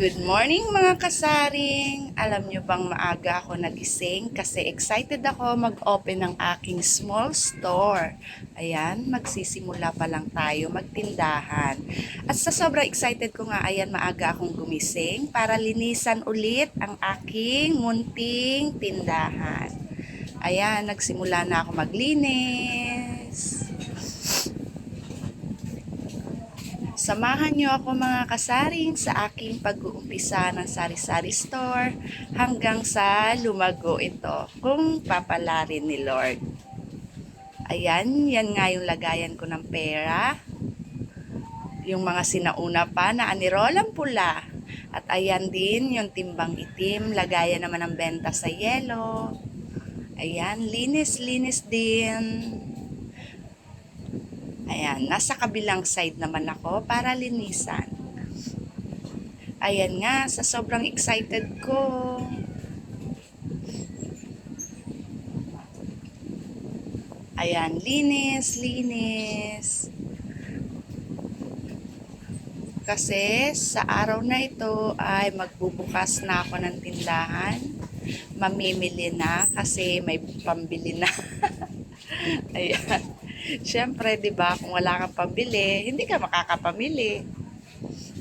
Good morning mga kasaring! Alam nyo bang maaga ako nagising kasi excited ako mag-open ng aking small store. Ayan, magsisimula pa lang tayo magtindahan. At sa sobrang excited ko nga, ayan, maaga akong gumising para linisan ulit ang aking munting tindahan. Ayan, nagsimula na ako maglinis. Samahan niyo ako mga kasaring sa aking pag-uumpisa ng sari-sari store hanggang sa lumago ito kung papalarin ni Lord. Ayan, yan nga yung lagayan ko ng pera. Yung mga sinauna pa na anirolang pula. At ayan din yung timbang itim, lagayan naman ng benta sa yelo. Ayan, linis-linis din. Ayan, nasa kabilang side naman ako para linisan. Ayan nga, sa sobrang excited ko. Ayan, linis. Kasi sa araw na ito ay magbubukas na ako ng tindahan. Mamimili na kasi may pambili na. Ayan. Siyempre, 'di ba, kung wala kang pambili, hindi ka makakapamili.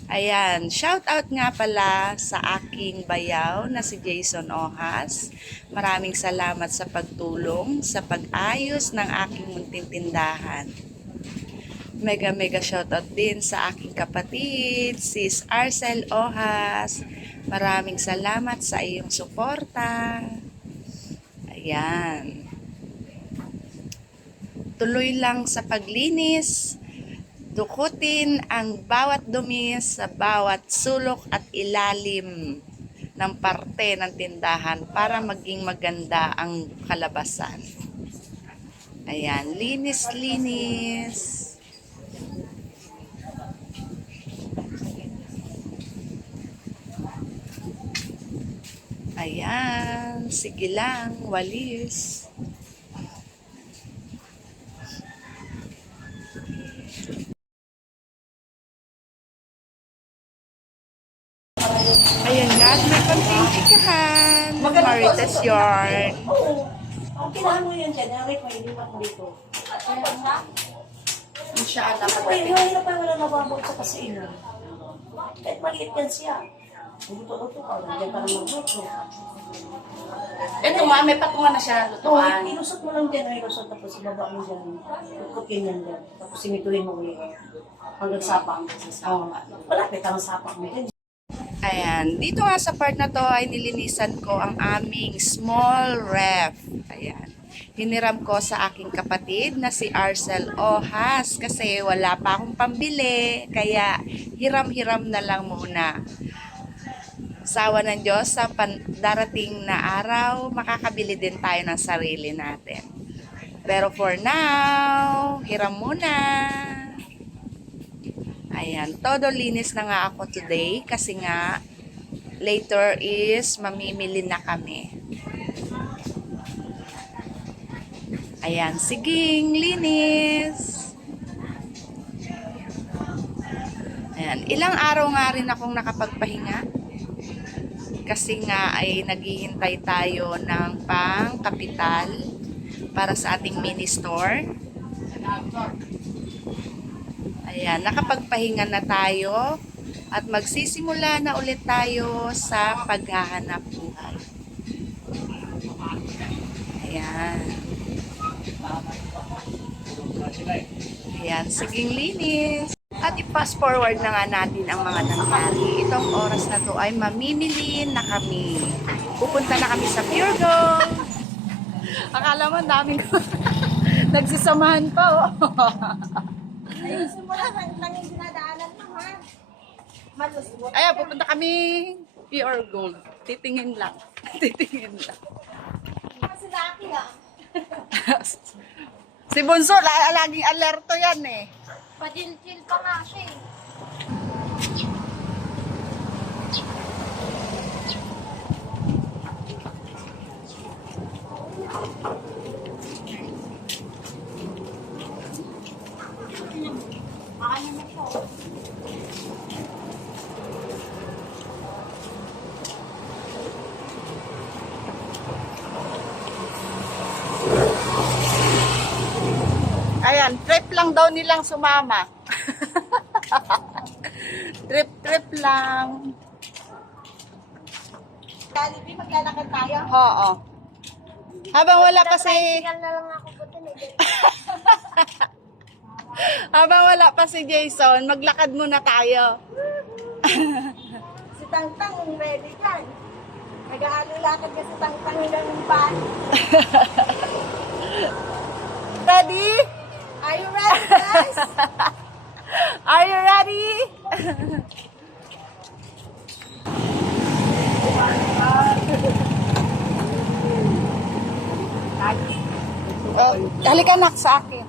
Ayan, shout out nga pala sa aking bayaw na si Jason Ohas. Maraming salamat sa pagtulong sa pag-ayos ng aking munting tindahan. Mega shout out din sa aking kapatid, sis Arcel Ohas. Maraming salamat sa iyong suporta. Ayan. Tuloy lang sa paglinis, dukutin ang bawat dumi sa bawat sulok at ilalim ng parte ng tindahan para maging maganda ang kalabasan. Ayan, linis. Ayan, sige lang, walis. Ayan nga, may konting chikahan. Marites yarn. Oo. Ang kailangan mo yan dyan, Eric, may lipat mo dito. Inshallah, Ay, mahirap pa wala nababot sa kasinan. Kahit maliit yan siya. Luto-luto ka, nandiyan ka na magluto. Ito nga, may patungan na siya ng Oo, lutuan. ilusot mo lang dyan, ay ilusot, tapos ibaba mo dyan. Tutukin yan dyan. Tapos simituhin mo ulit. Hanggang sapak. Malapit ang sapak mo dyan. Ayan, dito nga sa part na to ay nilinisan ko ang aming small ref. Ayan. Hiniram ko sa aking kapatid na si Arcel Ohas kasi wala pa akong pambili. Kaya hiram-hiram na lang muna. Sawa ng Diyos, sa darating na araw, makakabili din tayo ng sarili natin. Pero for now, hiram muna. Ayan, todo linis na nga ako today kasi nga later is mamimili na kami. Ayan, siging linis. Ayan, ilang araw nga rin akong nakapagpahinga kasi nga ay naghihintay tayo ng pang-kapital para sa ating mini store. Ayan, nakapagpahinga na tayo at magsisimula na ulit tayo sa paghahanap buhay. Ayan. Ayan, siging linis. At i-fast forward na nga natin ang mga nangyari. Itong oras na to ay mamimili na kami. Pupunta na kami sa Pure Gold. Akala mo, daming nagsisamahan pa, oh. Ayusin mo lang ang yung dinadaanan mo, ha? Maluswot. Ayan, pupunta kami Pure Gold. Titingin lang. Titingin lang. Kasi laki, ha? Si Bunso, laging alerto yan eh. Padil-til pa nga siya, eh. Ano na siya? Ayan, trip lang daw nilang sumama. Trip lang. Jollibee, maglalakad tayo. Oo. Habang wala pa si... Tricycle na lang ako po dun eh. Habang wala pa si Jason, maglakad muna tayo. Si Tangtang, ready dyan. Nag-aalulakad ka si Tangtang ng van. Ready? Are you ready, guys? Are you ready? Halika nak sa akin.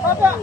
Baba.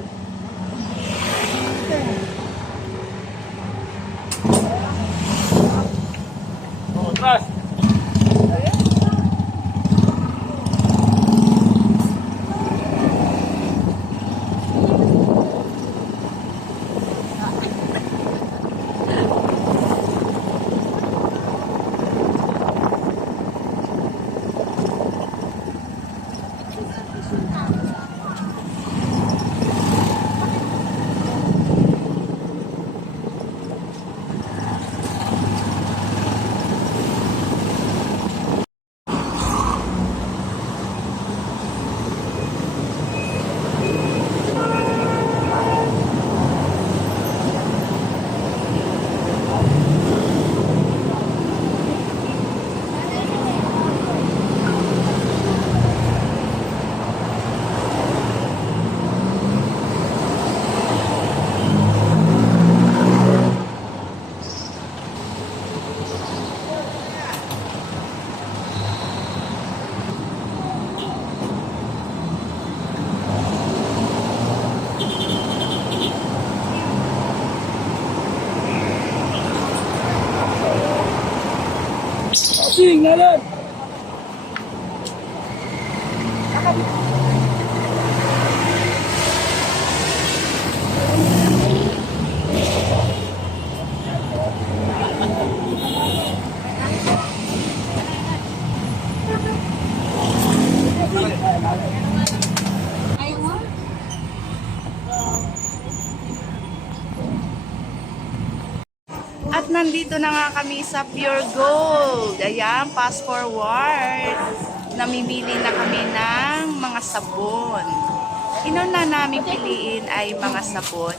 At nandito na nga kami sa Pure Gold. Ayan, fast forward. Namimili na kami ng mga sabon. Inuna namin piliin ay mga sabon.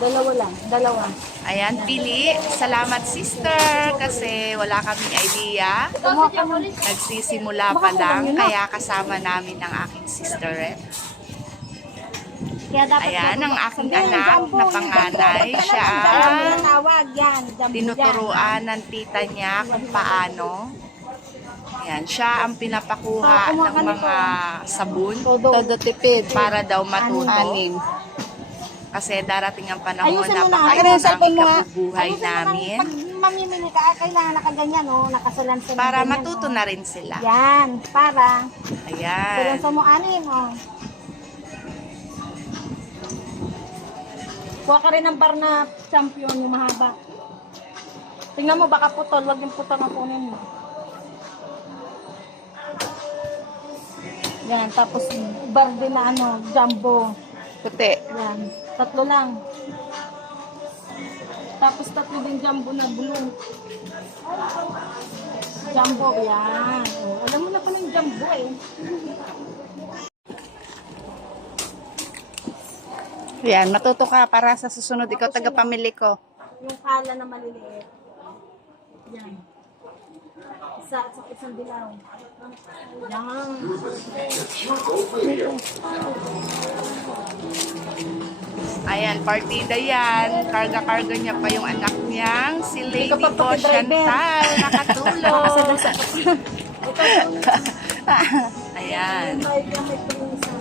Dalawa lang, dalawa. Ayan, pili. Salamat sister kasi wala kaming idea. Kumuha ka mo. Nagsisimula pa lang kaya kasama namin ang aking sister. Kaya dapat Ayan, ang aking anak na panganay. Siya ang tawag yan. tinuturuan ng tita niya kung paano. Ayan, siya ang pinapakuha ng mga sabon Todo tipid. para daw matuto. Anim. Kasi darating ang panahon Ayusin na mo na. baka Ayun, ito na ang cellphone mo nga. ikabubuhay Ayusin mo na. namin Pag mamimili ka, kailangan nakaganyan, oh. Nakasalansan. na para ganyan, matuto oh. na rin sila. Yan, para. Ayan. Salansan mo anim, oh. Kuha ka rin ng bar na champion, yung mahaba. Tingnan mo, baka putol. Huwag yung putol ang kunin mo. Yan, tapos bar din na ano, jumbo. Puti. Yan, 3 lang. Tapos 3 din jumbo na blue. Jumbo, yan. Oh, alam mo na pa ng jumbo eh. Ayan, matuto ka para sa susunod. Ikaw tagapamili ko. Yung kala na maliliit. Yan. Isa at isang dilaw. Yan. Ayan, partida yan. Karga-karga niya pa yung anak niyang si Lady Ikaw pa Bo pati driver. Chantal. Nakatulog. Ito, Ayan. may isa.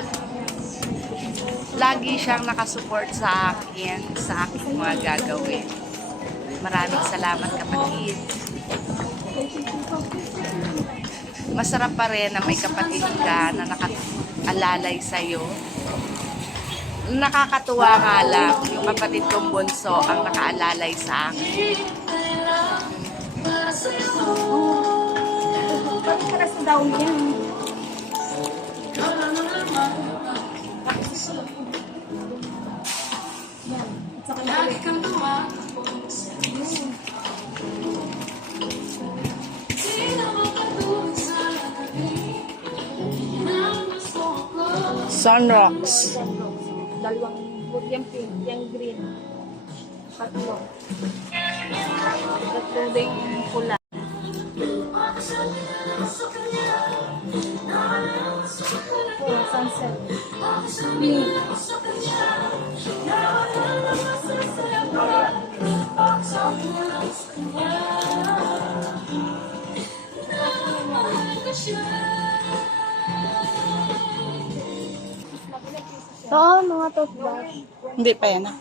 Lagi siyang nakasupport sa akin, sa aking mga gagawin. Maraming salamat kapatid. Masarap pa rin na may kapatid ka na nakaalalay sa'yo. Nakakatuwa nga lang, yung kapatid kong bunso ang nakaalalay sa akin. Bakit ka na sa down yan? Yan. At saka yung Sunrocks. dalawang wood, yung pink, yung green. Tatlo. Tatlo din yung pula. Oh, sunset. Pink. Oo, mga toothbrush. Hindi pa yan ah.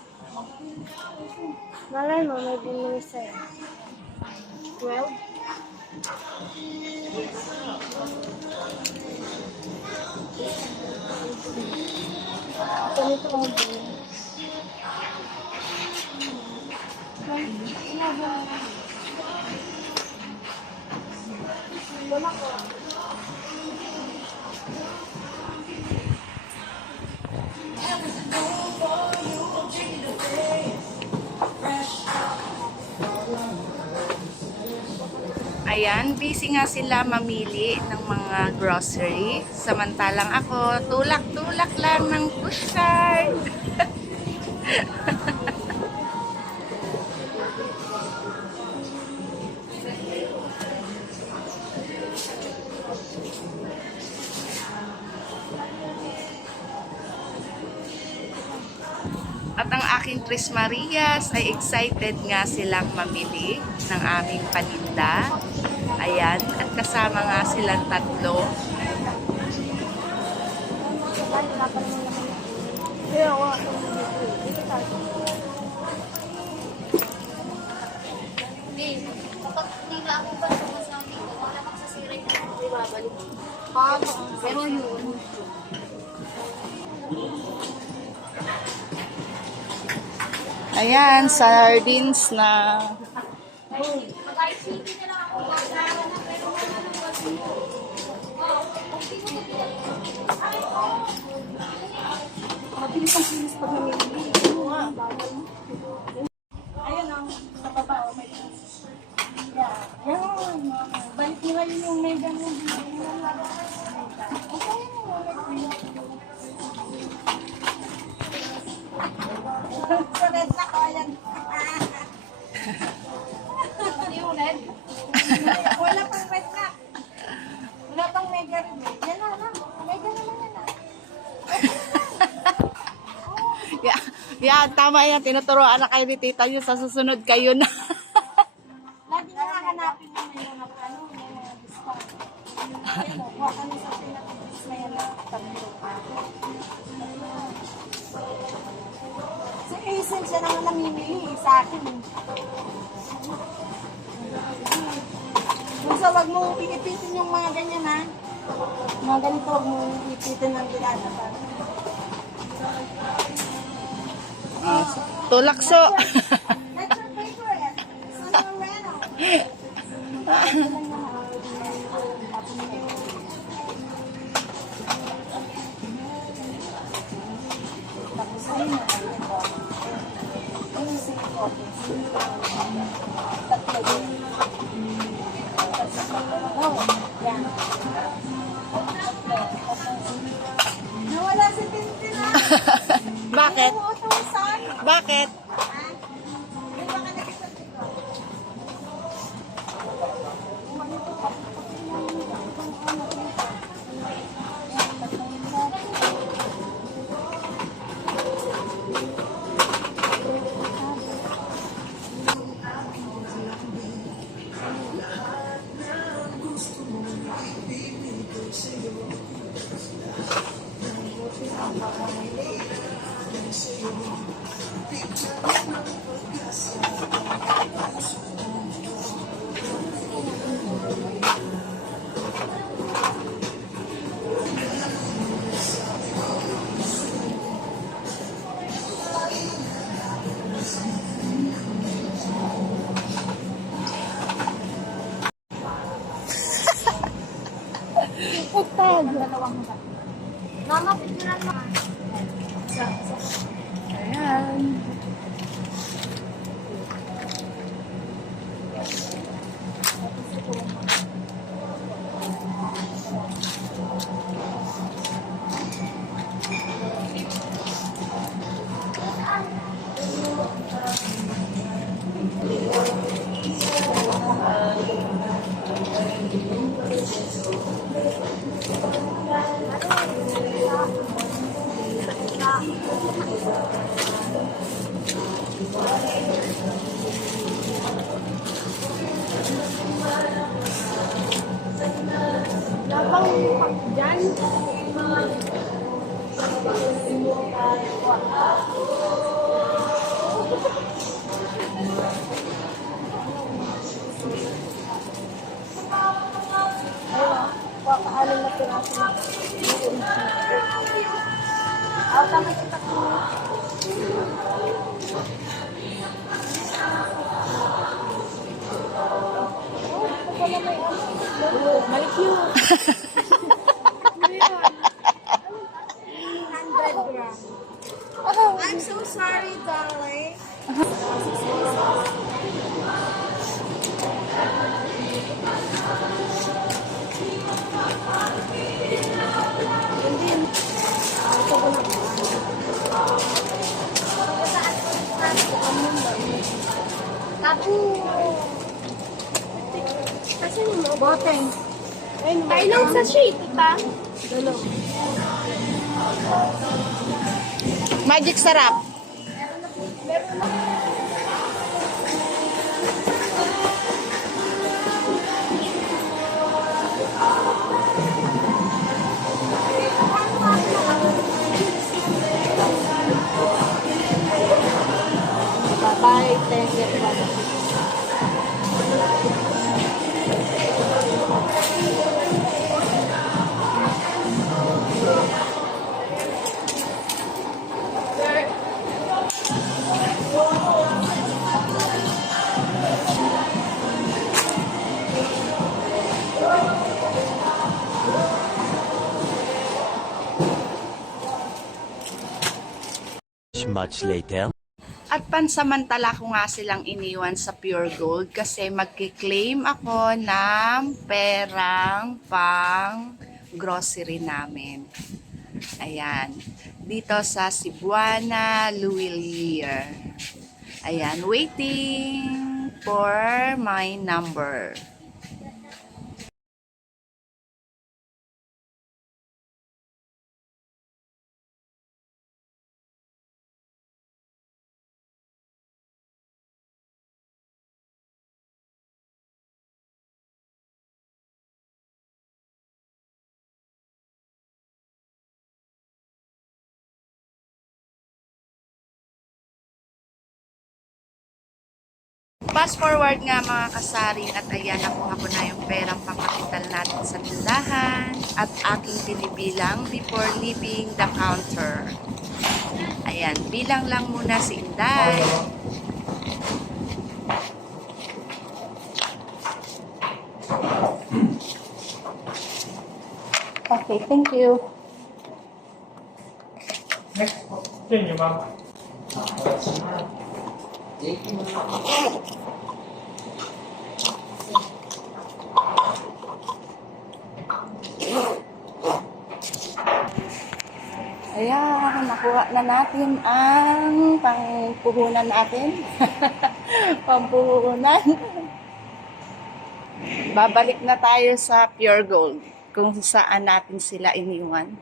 Malay mo, may bumili sa'yo. 12? Ganito ang bumili. Wala ko. Ayan, busy nga sila mamili ng mga grocery. Samantalang ako, tulak-tulak lang ng push cart. At ang aking Tris Marias ay excited nga silang mamili ng aming paninda. Ayan, at kasama nga silang tatlo. Kaya wala akong dito tayo. Hindi, kapag nila ako ba sa dito, wala magsasiray na ako ibabalik. Pero yun. Ayan, sardines na Mag-ICT na lang ako. Mabilis ang kinis pag namimili. Ayan ang sa baba. May yeah. Yan. Balik nila yun yung may ganun. Sa red na ko, ayan. Yung red? Wala pang red na. Wala pang mega red. Yan na, na. Mega naman yan na. yeah, tama yan. Tinuturoan na kayo ni tita nyo. Sa susunod kayo na. Lagi na hahanapin mo may mga ano, may mga discount. Ayan mo, kuha kami sa pinaka-dis na yan na tatlo. Si Aisen siya naman namimili sa akin. Musa, wag mo iipitin yung mga ganyan ha. Mga ganito, wag mo iipitin ng dilata pa. Tulakso. That's your favorite. Sonorano. Tapos ayun na. Ayun sige po. Tatlo din. Oh, yan. Nawala si Tintin na. Bakit? Utusan. Bakit? Di ba ka nag-isip ko? Dalawang Pakaalim na piraso na. Ah, tama kita ko. Balik yun. 100 grams. I'm so sorry, darling. Tabu. Kasi mo, boteng. Kailang sa sheet, pa? Magic sarap. Bye-bye. Thank you. Much later. At pansamantala ko nga silang iniwan sa Pure Gold kasi magkiklaim ako ng perang pang grocery namin. Ayan. Dito sa Cebuana, Luwilier. Ayan. Waiting for my number. Fast forward nga mga kasaring at ayan nakuha ko na yung perang pangkapital natin sa tindahan at aking binibilang before leaving the counter. Ayan, bilang lang muna si Inday. Okay, thank you. Thank you, ma'am. Ayan, nakuha na natin ang pangpuhunan natin. Pampuhunan. Babalik na tayo sa Pure Gold kung saan natin sila iniwan.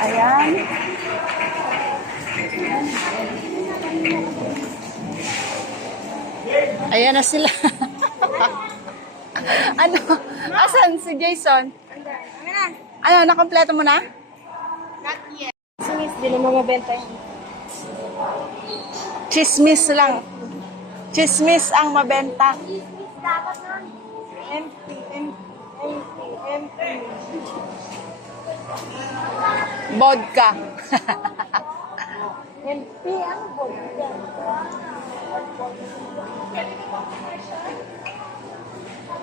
Ayan. Ayan na sila. Ano? Asan si Jason? Ano, nakompleto mo na? Sinis, di na mabenta yun. Chismis lang. Chismis ang mabenta. Empty, empty, empty. Vodka. Empty ang vodka.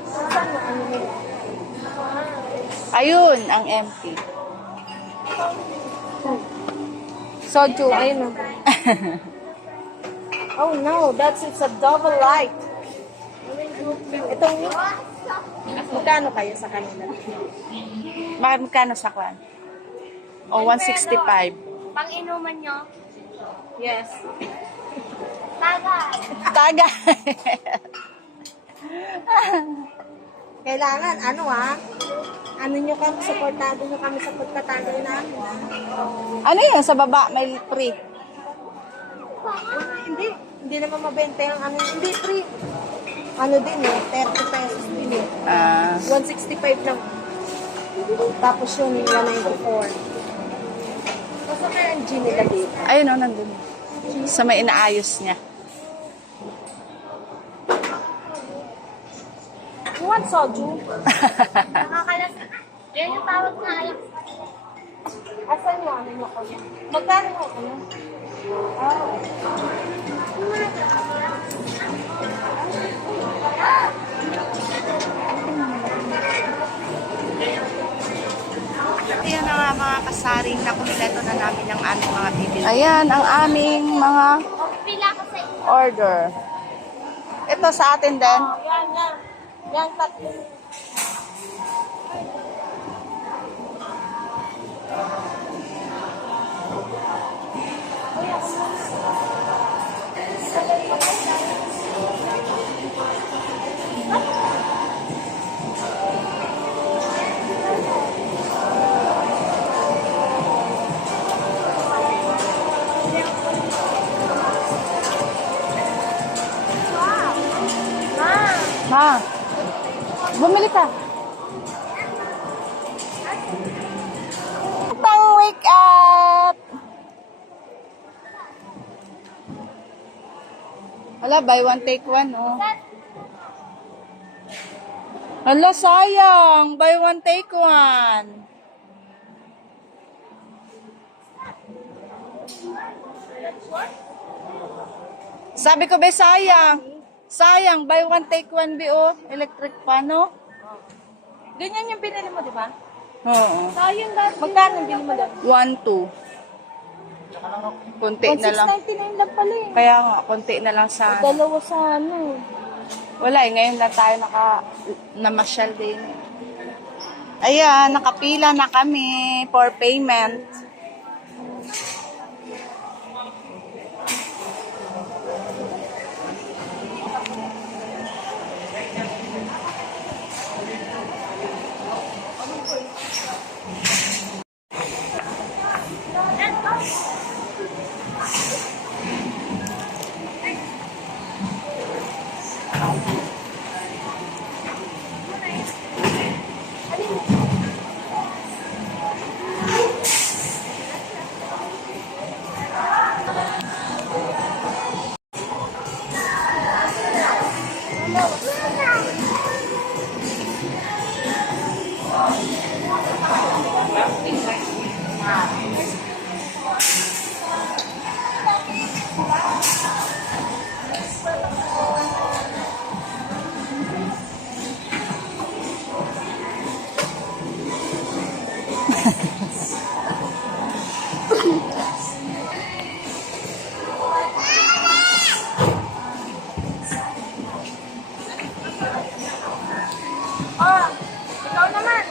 Saan mo ano nila? Ayun, ang empty. Soju. Ayun na. Oh no, it's a double light. Itong magkano kayo sa kanila? Bakit magkano sa kwan? O, 165. Pang-inuman nyo? Yes. Taga. Taga. Kailangan, ano nyo kami, supportado nyo kami sa pagtatagay namin. Ano yan? Sa baba, may free. Hindi naman mabenta yung hindi free. Ano din 30 pesos din Ah, 165 lang. Tapos yun, 194. Basta kaya ang G nila dito. ayun o, nandun. Sa may inaayos niya. You want soju? Nakakalas. Yan yung tawag na alam. Asan yung ano nyo ko? Magkano yung ano? Ayan na nga mga kasaring na kumileto na namin ang aming mga bibili. Ayan ang aming mga Pila ko sa inyo. order. Ito sa atin din. Yan. Yan, tatlo. Ma, bumili ka. Pang wake up! Hala, buy one take one, oh. Hala, sayang. Buy one take one. Sabi ko ba sayang? Sayang, buy one take one BO, electric pan, no? Ganyan yung binili mo, di ba? Oo. Sayang dati. Magkano yung binili mo doon? 1, 2. Konti na lang. 1699 lang pala eh. Kaya nga, konti na lang sa... Dalawa sa ano eh. Wala eh, ngayon lang tayo namasyal din. Ayan, nakapila na kami for payment. Ikaw naman.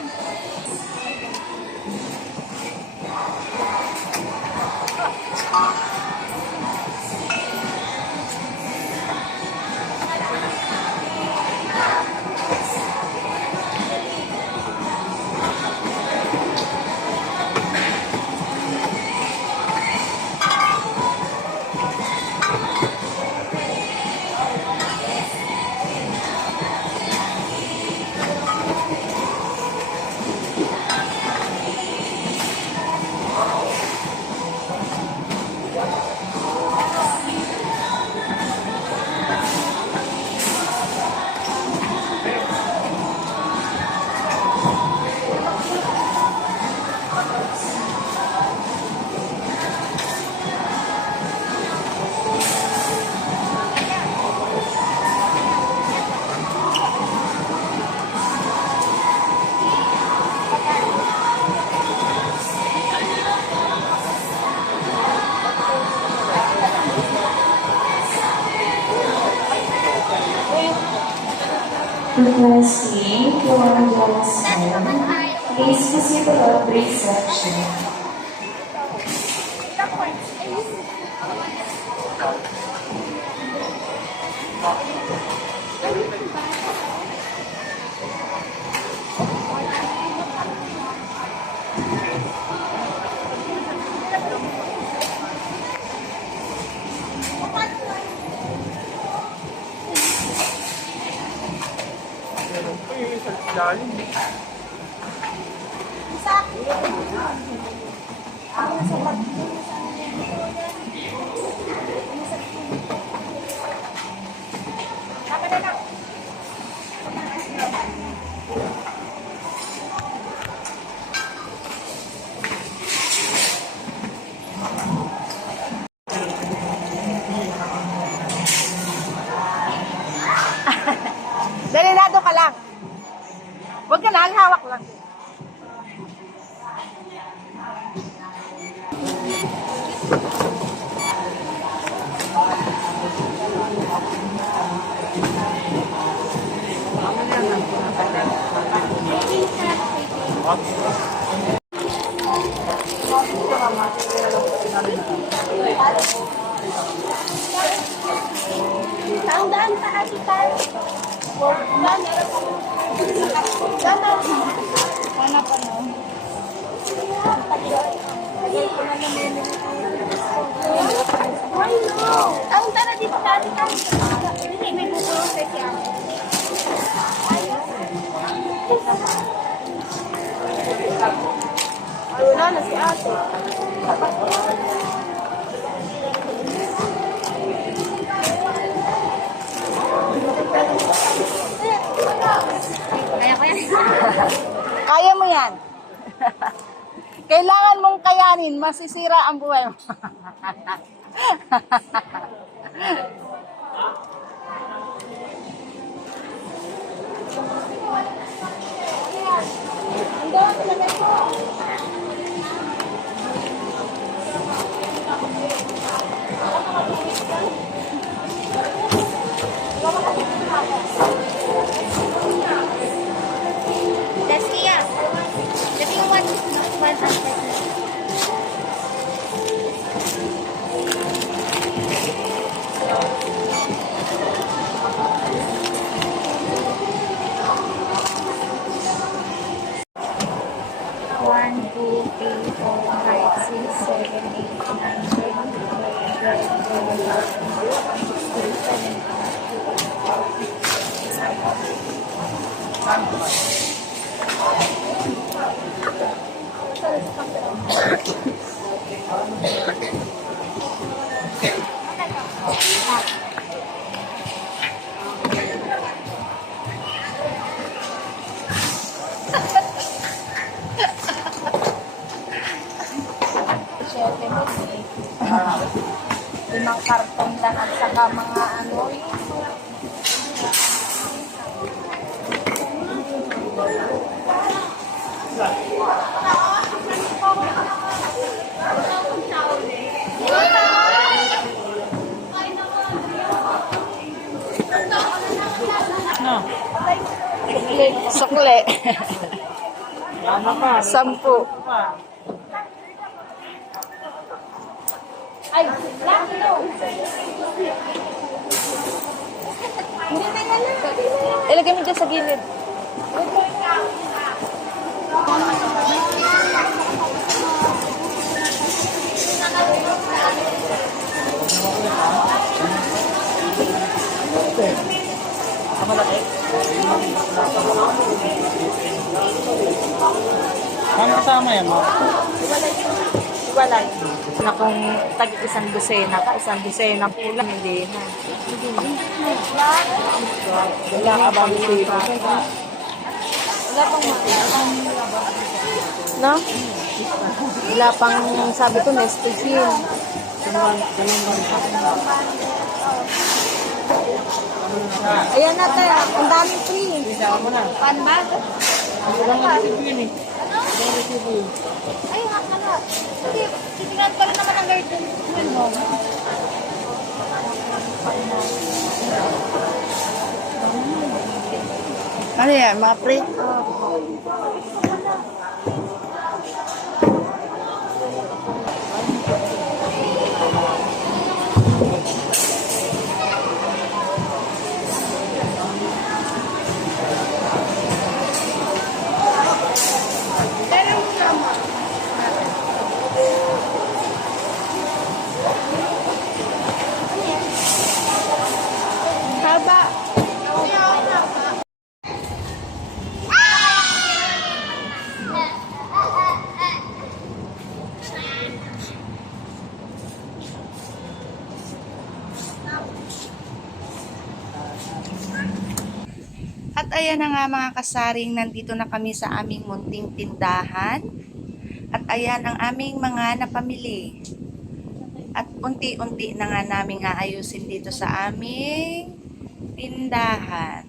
Requesting for last time, please visit the outbreak section. Lalim. Isa. Ang nasa pag... Tama na lang. Delikado ka lang. Huwag ka na, hawak lang. Daan sa ating tayo. Daan. Wala pa no. Ay no. Ang tara dito dati tayo. Hindi, may bubulong sa siya. Ay, wala na si ate. Kaya ko yan. Kaya mo yan. Kailangan mong kayanin, masisira ang buhay mo. Deskia. Let me one aspect. One, two, three, four, five, six, seven, eight, nine, 10, 11, 5, karton lang at saka mga ano Sukle. Lama pa. 10. ay, laki no. Hindi na yan. Ilagay mo dyan sa gilid. Ano kasama yan, ma? Walay. Na kung tag isang dosena ka, isang dosena pulang, hindi na. Wala ka bang sira? Wala pang no? Wala pang, sabi ko, nestigin. Ayan na tayo, ang daming free. Panbag? Ay, hakala. Kasi, titignan pa rin naman ang garden. Ano yan, mga pre? Haba. At ayan na nga mga kasaring, nandito na kami sa aming munting tindahan. At ayan ang aming mga napamili. At unti-unti na nga namin aayusin dito sa aming tindahan.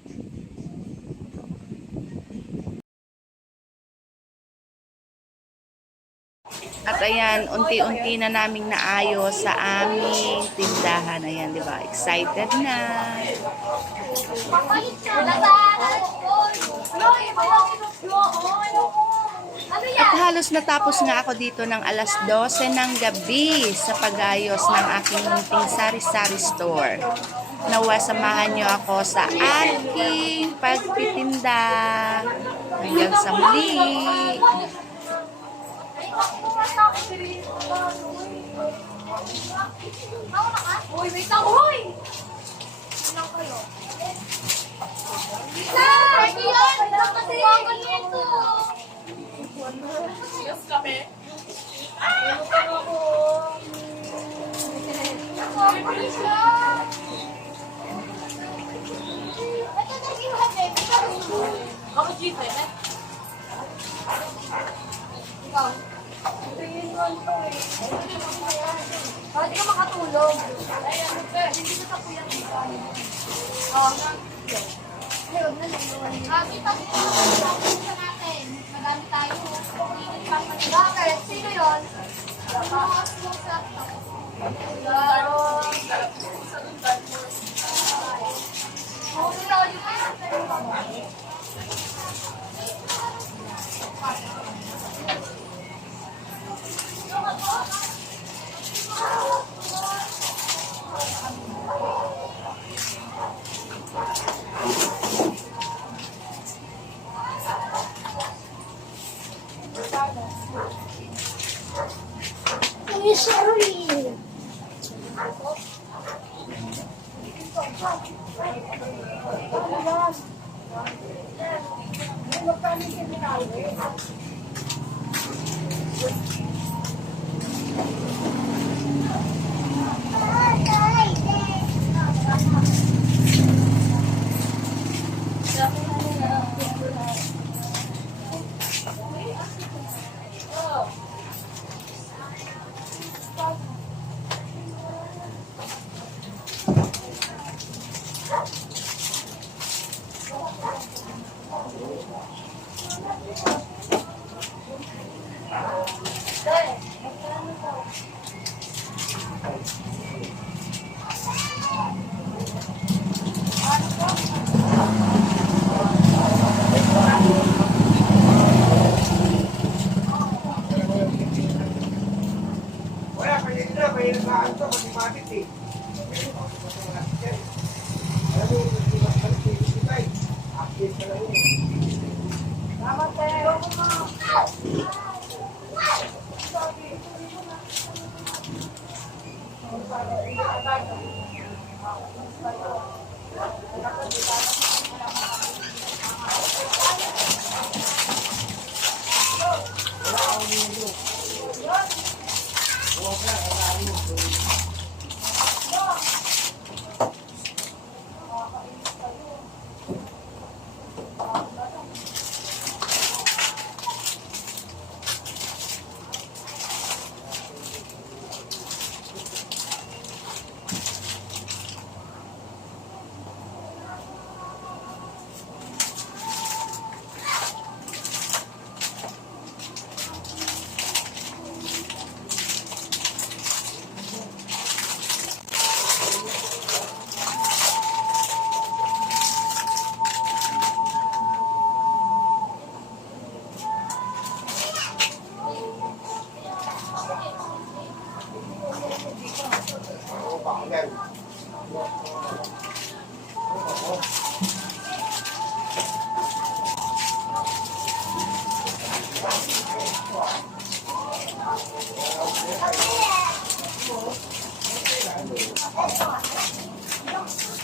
At ayan, unti-unti na naming naayos sa aming tindahan. Ayan, di ba? Excited na. Papalit ka. Labanan. Loy, ano yan? At halos natapos nga ako dito ng alas 12 ng gabi sa pag-ayos ng aking munting sari-sari store. Nawa samahan niyo ako sa aking pagtitinda. Hanggang sa muli. Uy, wait lang. Uy! Ilang kayo? Isa! Ano yan? Ilang kasi bagal nito. Yes, kami. Ako G7? Ikaw? Bakit ka makatulog? Ay, ano ba? Hindi na sa kuya dito. Oo. Ayun, kita sa natin. Madami tayo. Bakit? Sino yun? Mga smoke laptop. Oo, yun.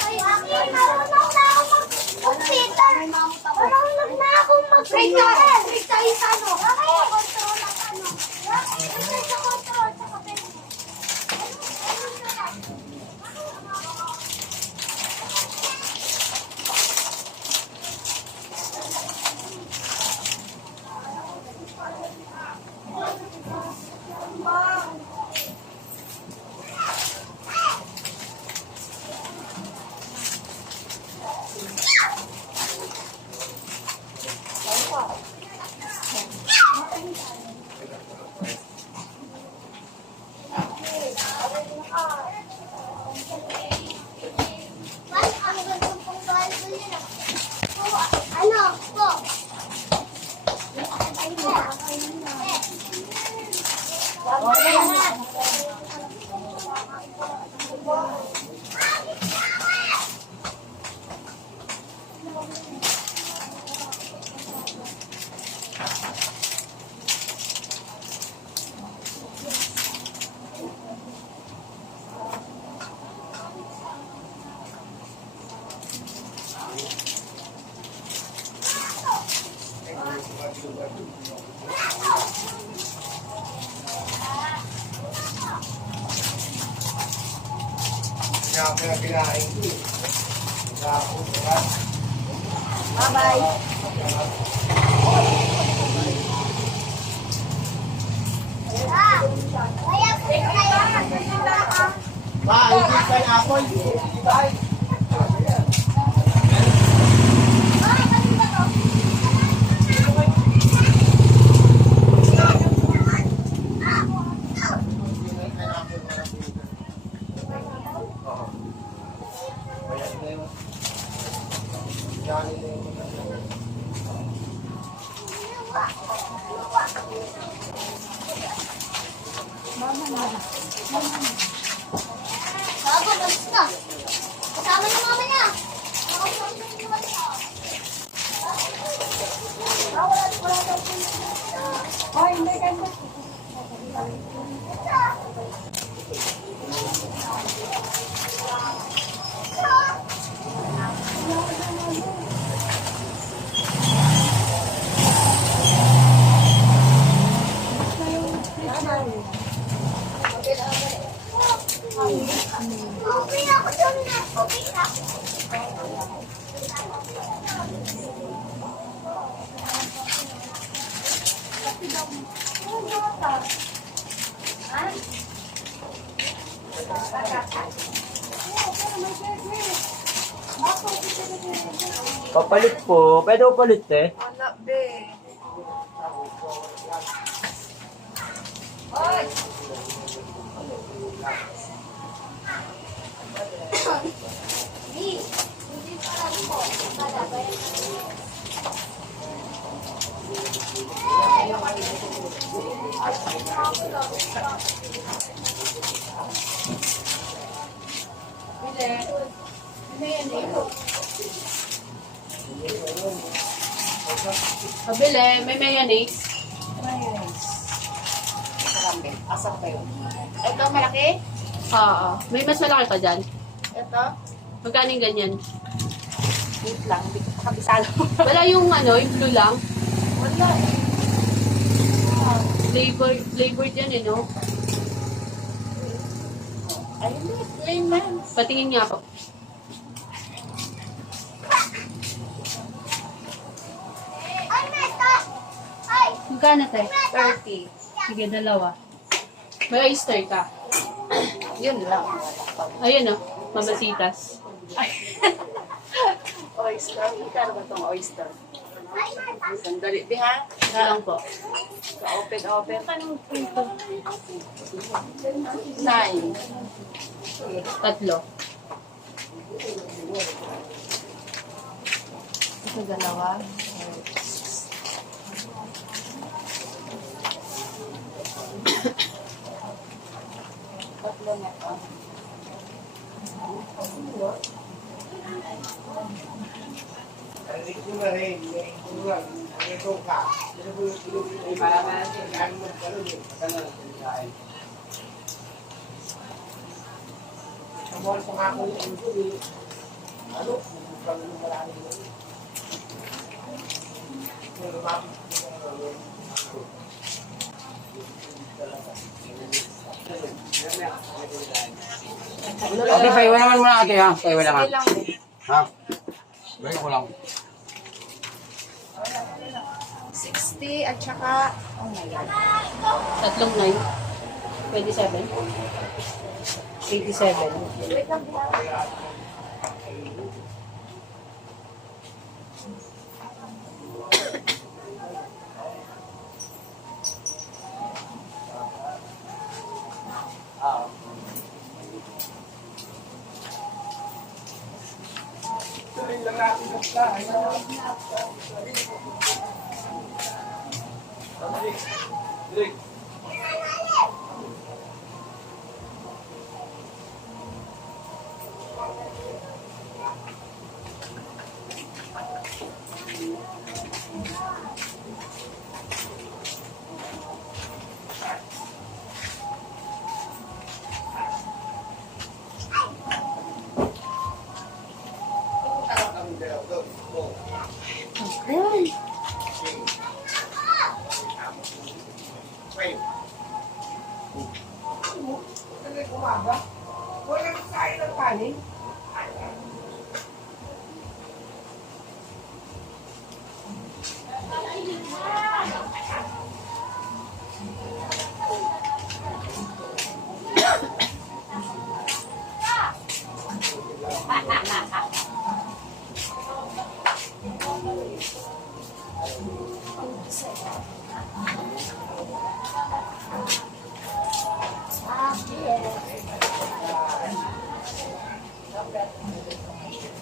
Ay, akin, marunong na ako mag-computer. Marunong na ako mag-computer. Break tayo sa ano? Ay, control at ano. Ay, sa control, sa control. Kaya po Bago, balis ka. Kasama niyo mama niya. Okay na ako doon na. Okay na. Papalit po. Pwede po palit eh. Wala, be. Pabili, may mayonnaise. Asan ba yun? Ito, malaki? Oo. May mas malaki pa dyan. Ito? Magkano yung ganyan? Wait lang, hindi ko pa kabisado. Wala yung ano, yung blue lang. Wala. Flavor yan eh, no? Ayun na, plain man. Patingin nga po. Ay, Meta! Ay! Magkano tayo? 30. Sige, dalawa. May oyster ka. Yun lang. Ayun oh, mabasitas. Oyster. Magkano ba itong oyster? Ay, Meta! Sandali, di ha? Ito lang po. Ka-open. Anong pinto? 9. Tatlo. Ito dalawa. Tatlo na ito. Okay, paiwan naman muna ate ha. Paiwan lang ha. Sige lang. Ha? Paiwan ko lang. 60 at saka, oh my God. Tatlong 9. 27. 87. Ayun.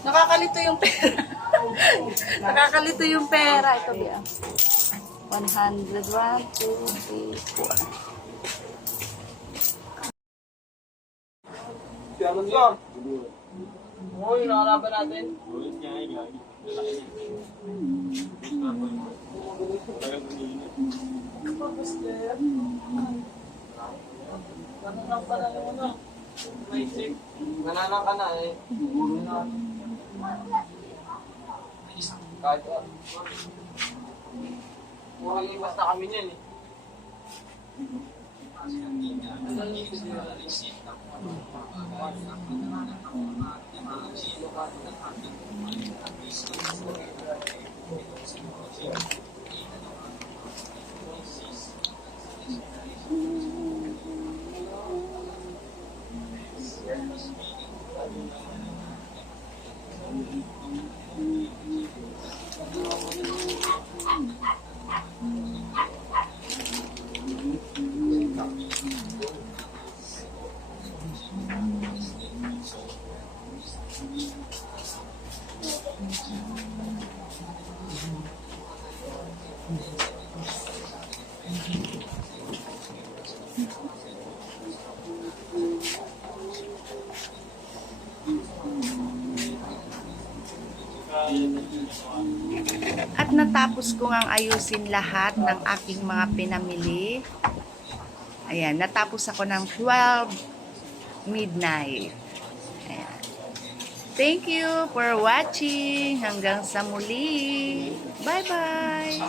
Nakakalito yung pera. Nakakalito yung pera. Ito biya. 100, 1, 2, 3, 4. Pianos lang. Oo, yung nakalaban natin. Nananang ka na yung ano. Naisip. Nananang ka na eh. Puro na. Kahit ano. Mukhang iwas na kami niyan eh. At natapos ko ngang ayusin lahat ng aking mga pinamili. Ayan, natapos ako ng 12 midnight. Ayan. Thank you for watching. Hanggang sa muli. Bye-bye.